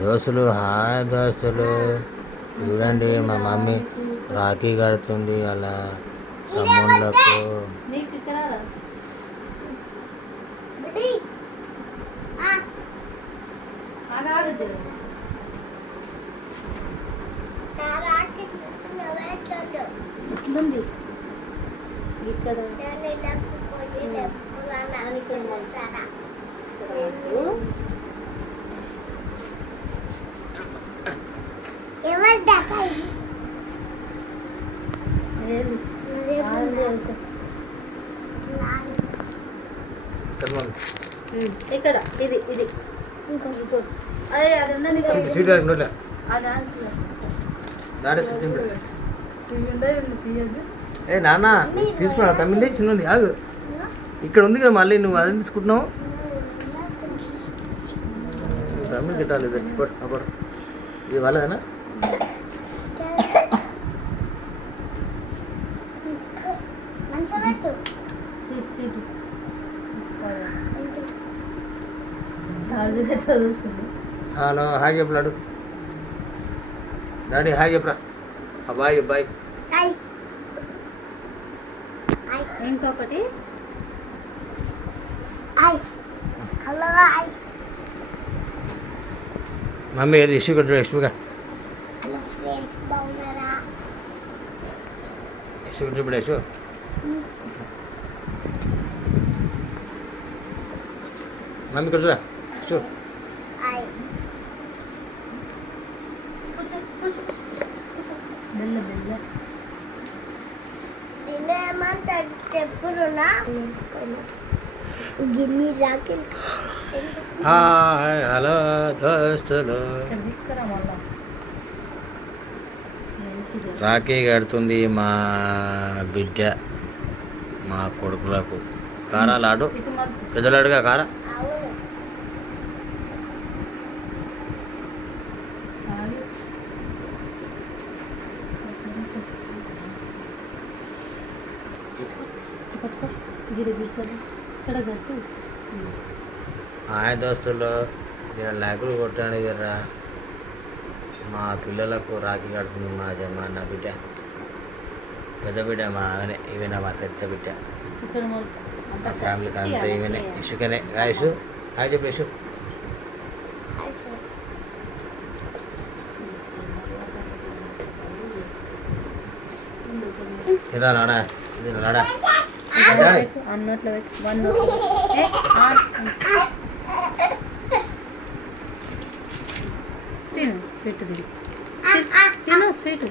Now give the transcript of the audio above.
దోస్తులు హాయ్ దోస్తులు చూడండి మా మమ్మీ రాఖీ కడుతుంది అలా తమ్ముళ్ళకు ఇక్కడ రా. ఆగు, ఆగు జర. ఎట్లుంది ఇక్కడ ఇక్కడ ఇది అదే అది ఉందా నీకు ఏ నాన్న తీసుకున్నా తమ్మింది చిన్నది ఆగు. ఇక్కడ ఉంది కదా మళ్ళీ నువ్వు అదే తీసుకుంటున్నావు? తమ్మిది గిట్టాలి కొట్టు. ఇది వాళ్ళదేనా? మంచిగా హలో హాయ్ చెప్పలాడు డాడీ హాయ్ చెప్పరా. ఐ ఐ ఇంకొకటి. మమ్మీ ఏది ఇష్యూ కొట్టు ఇష్యూగా ఇష్యూ కొట్టు ఇప్పుడు ఇష్యూ మమ్మీ ఇక్కడ చూడ. చూ హలో దోస్తులు. రాఖీ కడుతుంది మా బిడ్డ మా కొడుకులకు. కారా లాడు పెద్దలాడుగా కారా. ఆయన దోస్తులు జర లైకులు కొట్టాడు మా పిల్లలకు రాఖీ కడుతుంది మా జమా నా బిడ్డ. పెద్ద బిడ్డ మా ఇవి నా మా పెద్ద బిడ్డ. ఇక్కడ ఫ్యామిలీకి అంతా ఈవెనే ఇసుకనే. ఇసు. హాయ్ చెప్పు ఇసు. ఇలా నాడా ఇది నాడా అన్నట్లో వన్. తిను స్వీట్ తిని. తిను స్వీట్.